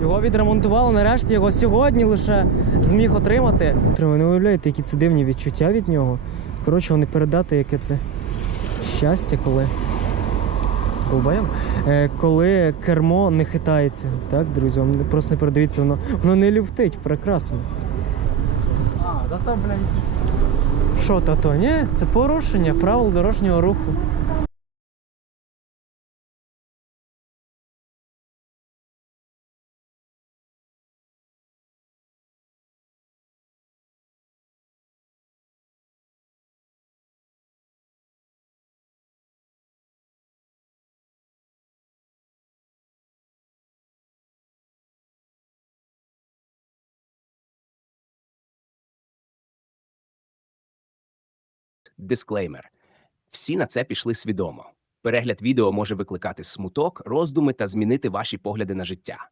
Його відремонтували, нарешті його сьогодні лише зміг отримати. Ви не уявляєте, які це дивні відчуття від нього. Коротше, вони передати, яке це щастя, коли. Долбаєм? Е, коли кермо не хитається. Так, друзі, вам просто не передається, воно, воно не люфтить, прекрасно. А, да там, блядь. Що то то? Ні, це порушення правил дорожнього руху. Дисклеймер: всі на це пішли свідомо. Перегляд відео може викликати смуток, роздуми та змінити ваші погляди на життя.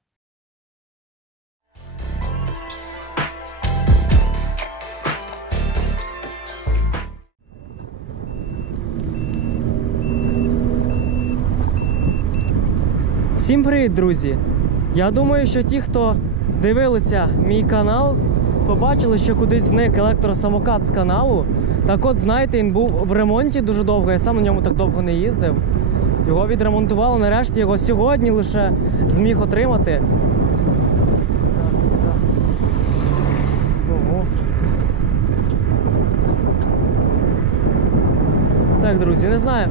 Всім привіт, друзі! Я думаю, що ті, хто дивилися мій канал, побачили, що кудись зник електросамокат з каналу. Так от, знаєте, він був в ремонті дуже довго, я сам на ньому так довго не їздив. Його відремонтували, нарешті його сьогодні лише зміг отримати. Так, друзі, не знаю.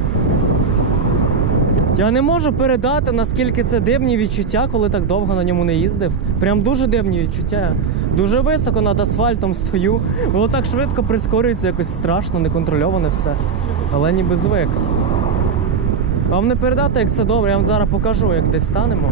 Я не можу передати, наскільки це дивні відчуття, коли так довго на ньому не їздив. Прям дуже дивні відчуття. Дуже високо над асфальтом стою. Воно так швидко прискорюється, якось страшно, неконтрольоване все. Але ніби звик. Вам не передати, як це добре, я вам зараз покажу, як десь станемо.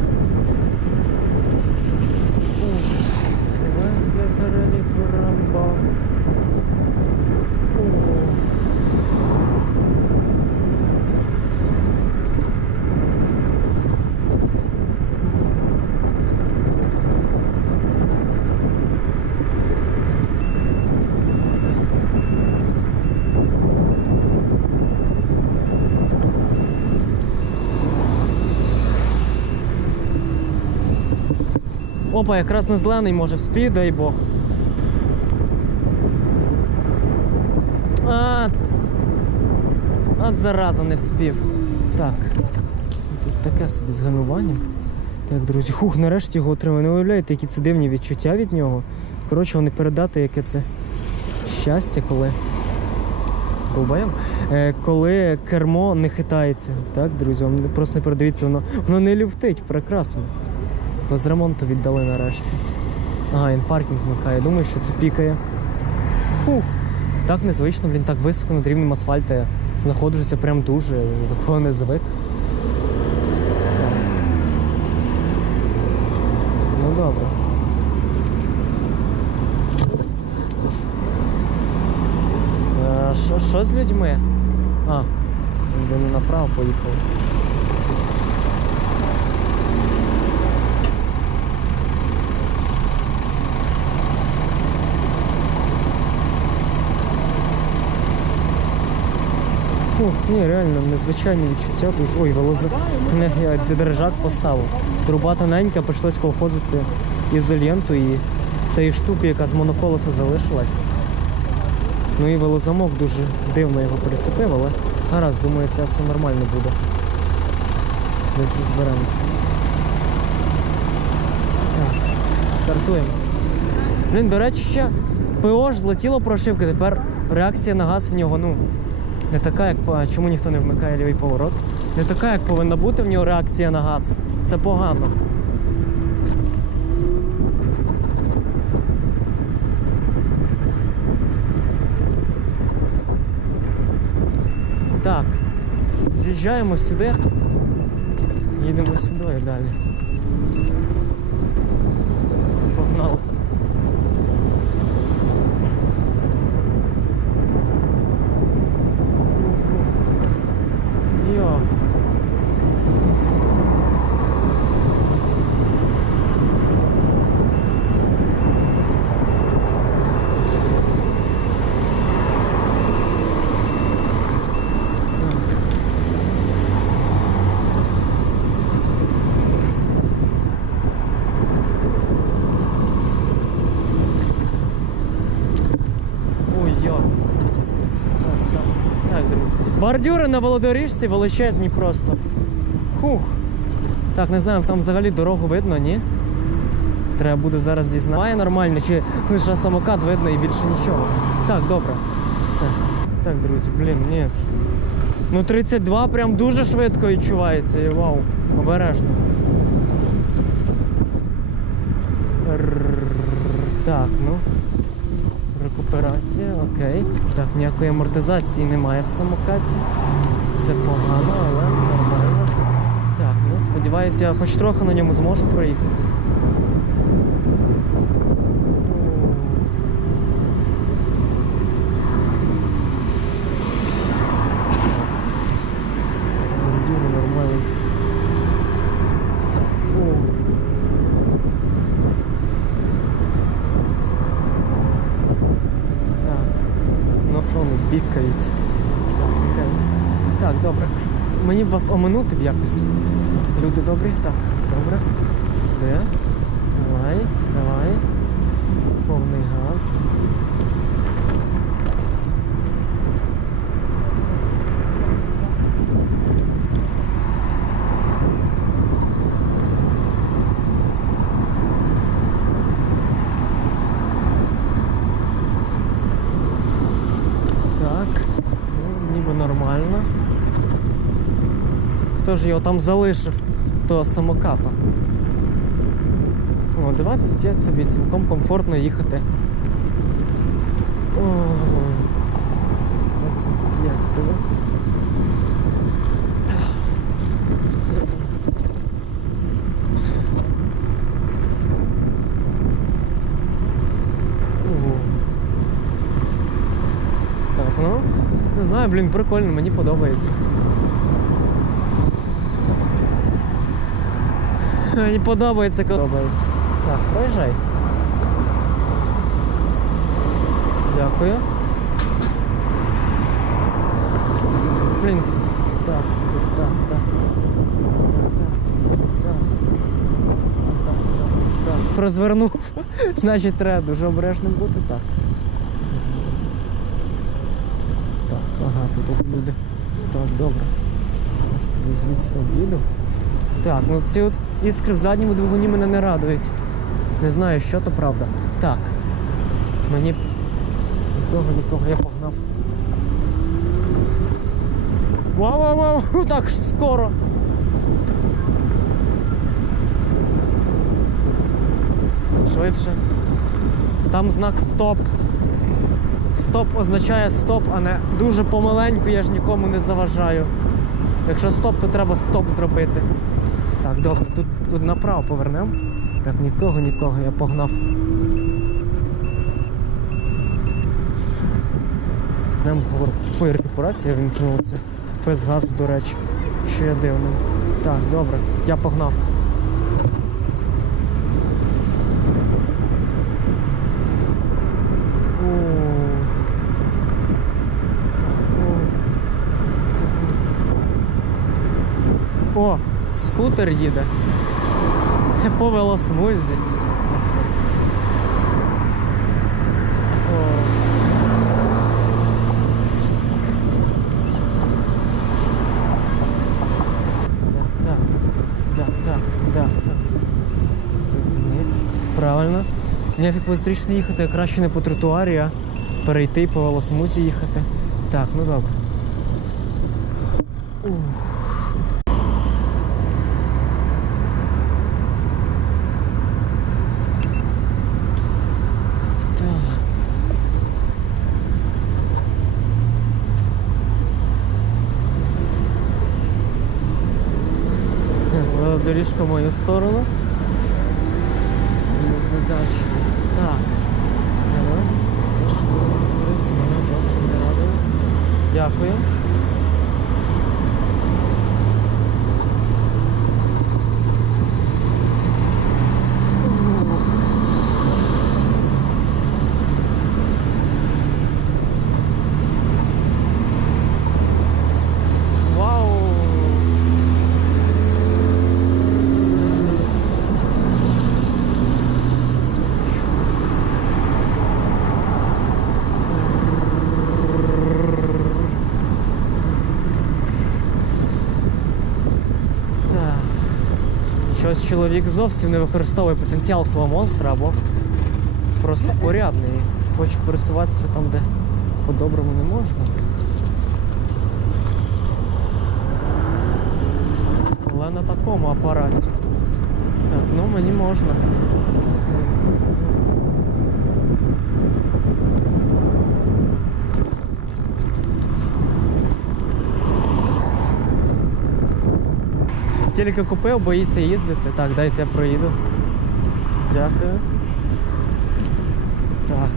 Опа, якраз на зелений може вспію, дай Бог. А, ц- От зараза не вспів. Так. Тут таке собі з. Так, друзі, хух, нарешті його отримали. Не уявляєте, які це дивні відчуття від нього. Коротше, вони передати, яке це щастя, коли. Долбаєм? Е, коли кермо не хитається. Так, друзі, вам просто не передається, воно, воно не люфтить, прекрасно. Без ремонту віддали нарешті. Ага, він паркінг вмикає. Думаю, що це пікає. Фух. Так незвично, блін, так високо над рівнем асфальту я знаходжуся прям дуже. Такого не звик. Ну добре. Е, що з людьми? А, вони направо поїхали. Ні, реально, незвичайні відчуття дуже. Ой, велоз... Не, поставив. Труба тоненька, прийшлось колхозити ізоленту і цієї штуки, яка з моноколеса залишилась. Ну і велозамок дуже дивно його прицепив, але гаразд, думаю, це все нормально буде. Десь розберемося. Так, стартуємо. Блін, до речі, ще ПО ж злетіло прошивки, тепер реакція на газ в нього, ну, не така, як чому ніхто не вмикає лівий поворот. Не така, як повинна бути в нього реакція на газ. Це погано. Так. З'їжджаємо сюди. Їдемо сюди далі. Погнали. Йо. Бордюри на велодоріжці величезні просто. Хух. Так, не знаю, там взагалі дорогу видно, ні? Треба буде зараз дізнати. Має нормально, чи лише самокат видно і більше нічого. Так, добре. Все. Так, друзі, блін, ні. Ну 32 прям дуже швидко відчувається. І вау. Обережно. Так. Рекуперація, окей. Так, ніякої амортизації немає в самокаті. Це погано, але нормально. Так, ну сподіваюся, я хоч трохи на ньому зможу проїхатись. Це бордюри нормально. О. Так. Ну що вони бікають. Так, окей. Так, добре. Мені б вас оминути б якось. Люди добрі? Так, добре. Сюди. Давай, давай. Повний газ. Так. Ну, ніби нормально. Ж його там залишив, того самоката? О, 25 собі цілком комфортно їхати. О, 25, дивись. Так, ну, не знаю, блін, прикольно, мені подобається. Мені подобається, подобається. Так, проїжджай. Дякую. Блін, так, так, так. Розвернув. Значить, треба дуже обережним бути. Так. Так, ага, тут люди. Так, добре. Звідси обіду. Так, ну ці от іскри в задньому двигуні мене не радують. Не знаю, що то правда. Так. Мені. Нікого, нікого, я погнав. Вау, вау, вау, так скоро. Швидше. Там знак стоп. Стоп означає стоп, а не дуже помаленьку, я ж нікому не заважаю. Якщо стоп, то треба стоп зробити. Так, добре, тут, тут направо повернемо. Так, нікого, нікого, я погнав. Нам по рекуперації вімкнулася. Без газу, до речі. Що я дивно. Так, добре, я погнав. О. О. О, скутер їде. По велосмузі. Правильно. Ніфік зустрічно їхати, а краще не по тротуарі, а перейти по велосмузі їхати. Так, ну добре. Ух. Так. Е, Доріжка в мою сторону. Без задач. Так. Ага. Те, що було на спринці, мене зовсім не радує. Дякую. Вау! Щось чоловік зовсім не використовує потенціал свого монстра або просто порядний. Хоче пересуватися там, де по-доброму не можна. Але на такому апараті. Так, ну мені можна. Тільки купив, боїться їздити. Так, дайте я проїду. Дякую. Так. Так.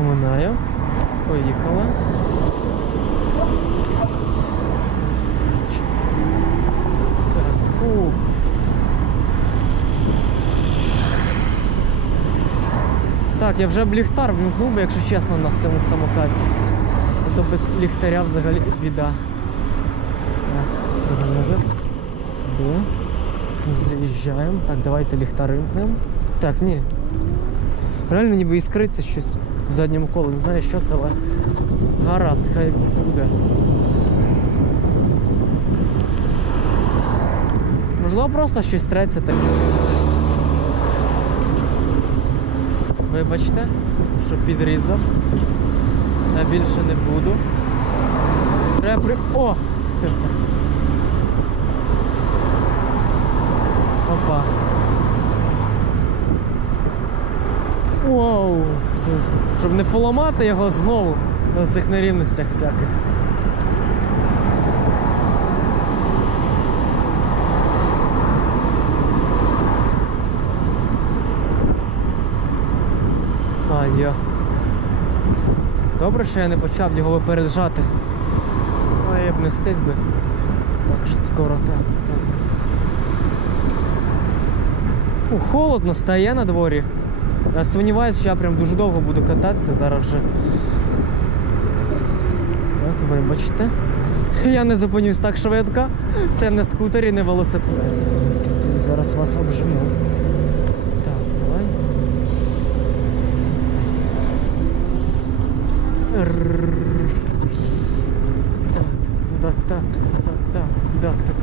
Оминаю. Поїхали. Так, я вже б ліхтар вімкнув би, якщо чесно, на цьому самокаті. А то без ліхтаря взагалі біда. Проїхали. Сюди. Заїжджаємо. Так, давайте ліхтари вмкнемо. Так, ні. Реально ніби іскриться щось в задньому колі. Не знаю, що це, але гаразд, хай буде. Можливо, просто щось треться так. Вибачте, що підрізав. Я більше не буду. Треба при. О! Опа. З- Щоб не поламати його знову на цих нерівностях всяких. А, йо. Добре, що я не почав його випереджати. А я б не встиг би. Так же скоро так. так. У, холодно стає на дворі. Я сумніваюся, що я прям дуже довго буду кататися зараз вже. Так, вибачте. Я не зупинюсь так швидко. Це не скутер і не велосипед. Зараз вас обжену. Так, давай. Так, так, так, так, так, так, так.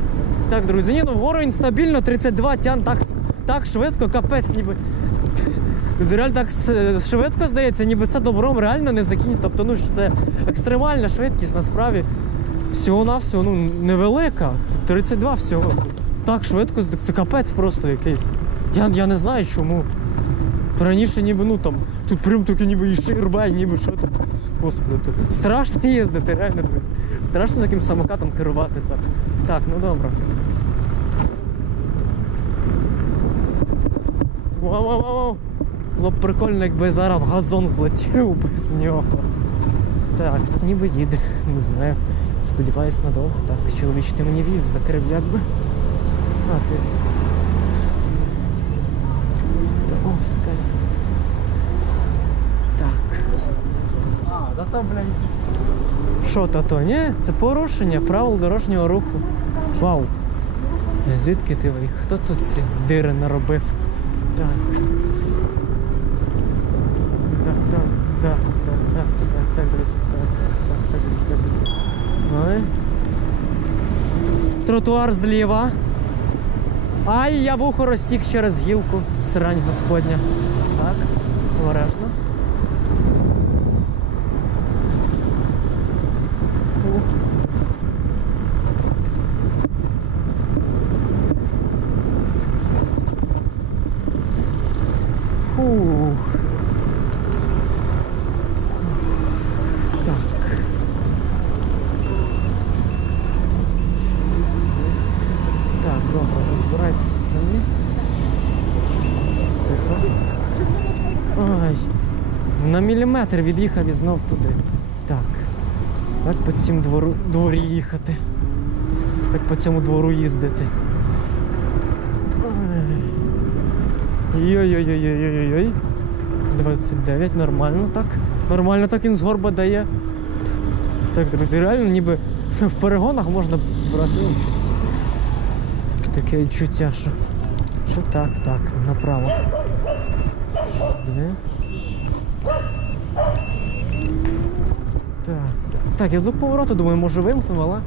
Так, друзі, ні, ну вгору стабільно 32 тян так, так швидко, капець ніби. Реально так швидко здається, ніби це добром реально не закинуть. Тобто, ну це екстремальна швидкість насправді. Всього навсього ну, невелика. 32 всього. Так швидко, це капець просто якийсь. Я, я не знаю чому. Раніше ніби ну там, тут прям таки ніби і ще й рве, ніби що там. Господи, то страшно їздити, реально, друзі. Страшно таким самокатом керувати так. Так, ну добре. Вау, вау, вау, вау. Було б прикольно, якби зараз в газон злетів без нього. Так, ніби їде, не знаю. Сподіваюсь надовго. Так, чоловіч, ти мені віз закрив якби. А, ти. Та, О, та. Так. А, да там, блядь, Що та то? Ні, це порушення правил дорожнього руху. Вау. Звідки ти виїхав? Хто тут ці дири наробив? Так. Так, так, так, так, так, так, так, друзі. Так, так, так, так, так. Ой. Тротуар зліва. Ай, я вухо розсік через гілку. Срань господня. Так, обережно. Ух. Фух. Так. Так, добре, розбирайтеся самі. Тихо. Ай. На міліметр від'їхав і знов туди. Так. Як по цьому двору, дворі їхати? Як по цьому двору їздити? Ай. Йой-йой-йой-йой-йой. 29, нормально так. Нормально так він з горба дає. Так, друзі, реально ніби в перегонах можна брати участь. Таке відчуття, що. Що так, так, направо. Сюди. Так, я звук повороту, думаю, може вимкнув, але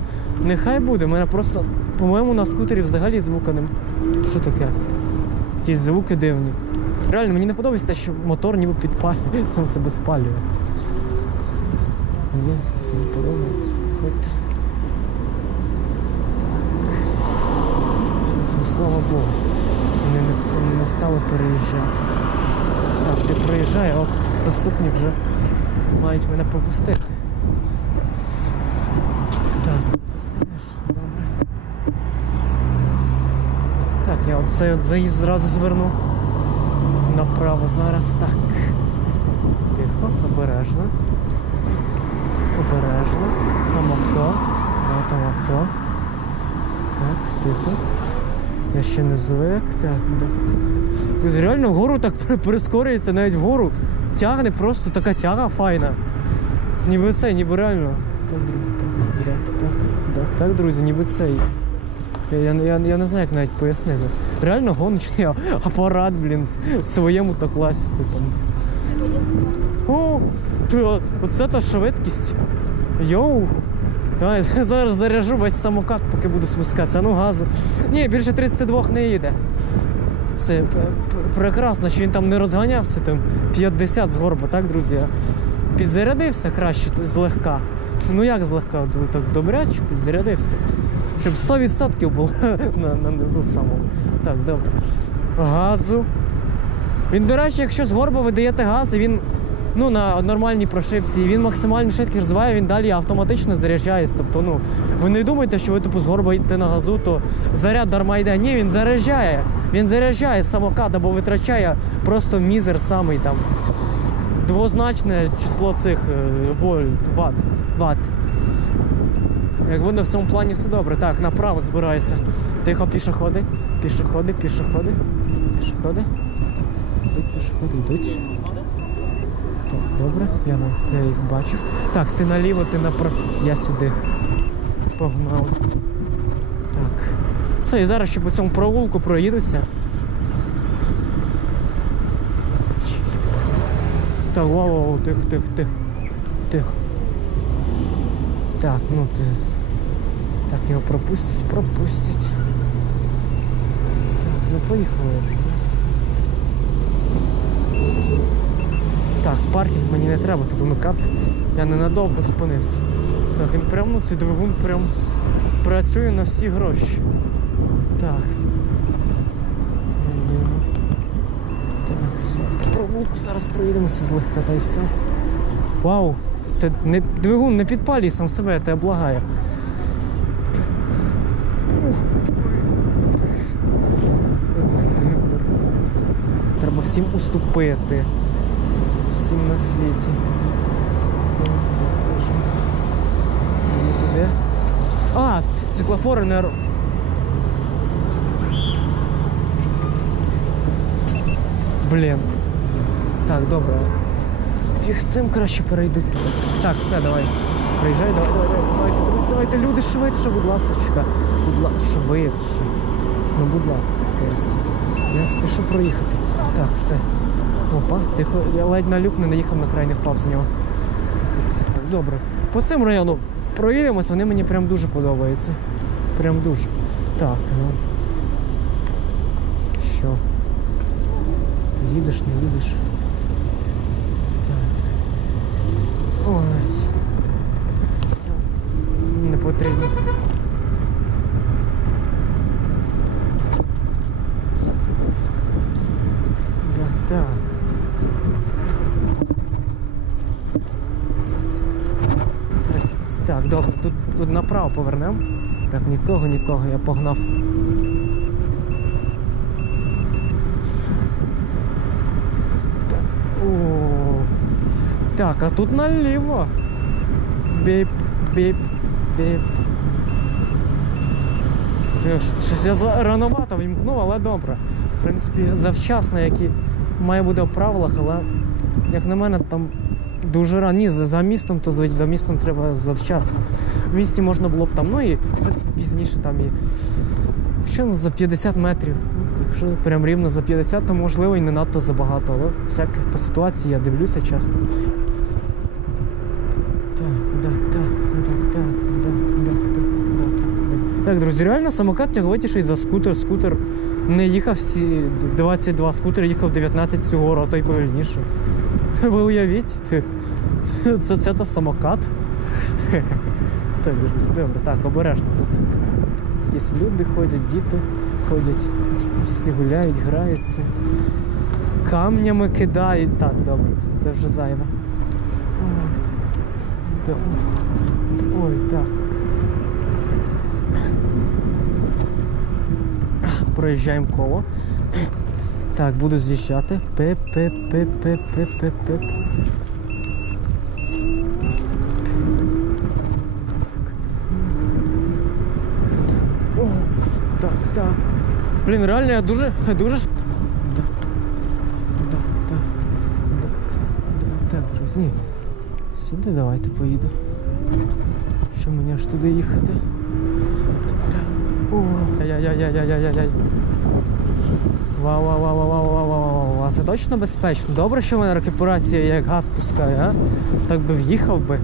Нехай буде, мене просто, по-моєму, на скутері взагалі звука нема. Що таке? Якісь звуки дивні. Реально, мені не подобається те, що мотор ніби підпалює, сам себе спалює. Мені це не подобається. Ходьте. Ну, слава Богу. Вони не, не стали переїжджати. Так, ти проїжджає, от наступні вже мають мене пропустити. Так, пускаєш, добре. Так, от заїзд зразу зверну. Направо зараз так. Тихо, обережно. Обережно. Там авто. Да, там авто. Так, тихо. Я ще не звик. Так. Ось Реально вгору так прискорюється, навіть вгору тягне просто така тяга файна. Ніби це, ніби реально. Так, друзі, так, так, так, так, так, друзі, ніби цей. Я, я, я, не знаю, як навіть пояснити. Реально гоночний апарат, блін, в своєму то класі. Там. О, ти, оце та швидкість. Йоу. Давай, зараз заряжу весь самокат, поки буду спускатися. Ну газу. Ні, більше 32 не їде. Все прекрасно, що він там не розганявся, там 50 з горба, так, друзі? Підзарядився краще злегка. Ну як злегка? Так добряче підзарядився. Щоб 100% було на, на низу самому. Так, добре. Газу. Він, до речі, якщо з горба ви даєте газ, і він ну, на нормальній прошивці, він максимальну швидкість розвиває, він далі автоматично заряджається. Тобто, ну, ви не думайте, що ви типу з горба йдете на газу, то заряд дарма йде. Ні, він заряджає. Він заряджає самокат або витрачає просто мізер самий там. Двозначне число цих е, вольт, ватт. ватт. Як видно, в цьому плані все добре. Так, направо збирається. Тихо, пішоходи, пішоходи, пішоходи, пішоходи. Йдуть, пішоходи йдуть. Так, добре, я, я їх бачив. Так, ти наліво, ти направо. Я сюди. Погнали. Так. Все, і зараз ще по цьому провулку проїдуся. Так, вау, вау, тихо, тихо, тихо. Тихо. Так, ну ти. Так, його пропустять, пропустять. Так, ну поїхали. Так, паркінг мені не треба тут умикати. Я ненадовго зупинився. Так, він прям, ну цей двигун прям працює на всі гроші. Так. Так, все. Провулку зараз проїдемося злегка та й все. Вау! Ти не, двигун не підпалюй сам себе, я тебе благаю. Треба всім уступити. Всім на світі. А, світлофори не. Блін. Так, добре. Фіг з цим краще перейду. Так, все, давай. Приїжджай, давай, давай, давай. Давайте, давайте, люди, швидше, будь ласочка. Будь ласка, швидше. Ну, будь ласка. Я спішу проїхати. Так, все. Опа, тихо, я ледь на люк не наїхав на край, не впав з нього. Добре. По цим району проїдемось, вони мені прям дуже подобаються. Прям дуже. Так, ну. Що? Ти їдеш, не їдеш? Так. Ой. Не потрібно. Так, так. Так, так, добре, тут, тут направо повернемо. Так, нікого, нікого, я погнав. О, так, а тут наліво. Біп, біп, біп. Щось я рановато вімкнув, але добре. В принципі, завчасно, як і має бути в правилах, але як на мене, там дуже рано. Ні, за, за містом, то за містом треба завчасно. В місті можна було б там, ну і в принципі пізніше там і. Якщо ну, за 50 метрів, якщо прям рівно за 50, то можливо і не надто забагато, але всяке по ситуації я дивлюся часто. Так, друзі, реально самокат тяговитіший за скутер. Скутер не їхав всі 22 скутер, їхав 19 цього року, а то й повільніше. Ви уявіть, це, це, це то самокат. Так, друзі, добре, так, обережно тут. Якісь люди ходять, діти ходять, всі гуляють, граються. Камнями кидають. Так, добре, це вже зайве. Ой, так. Проїжджаємо коло. Так, буду з'їжджати. пеп Блін, реально я дуже, дуже Так, так, так. Так, друзі. Ні. Сюди давайте поїду. Що мені аж туди їхати? Ай-яй-яй-яй-яй-яй-яй-яй. Вау, вау, вау, вау, вау, вау, вау, вау. А це точно безпечно. Добре, що в мене рекіпурація як газ пускає, а? Так би в'їхав би.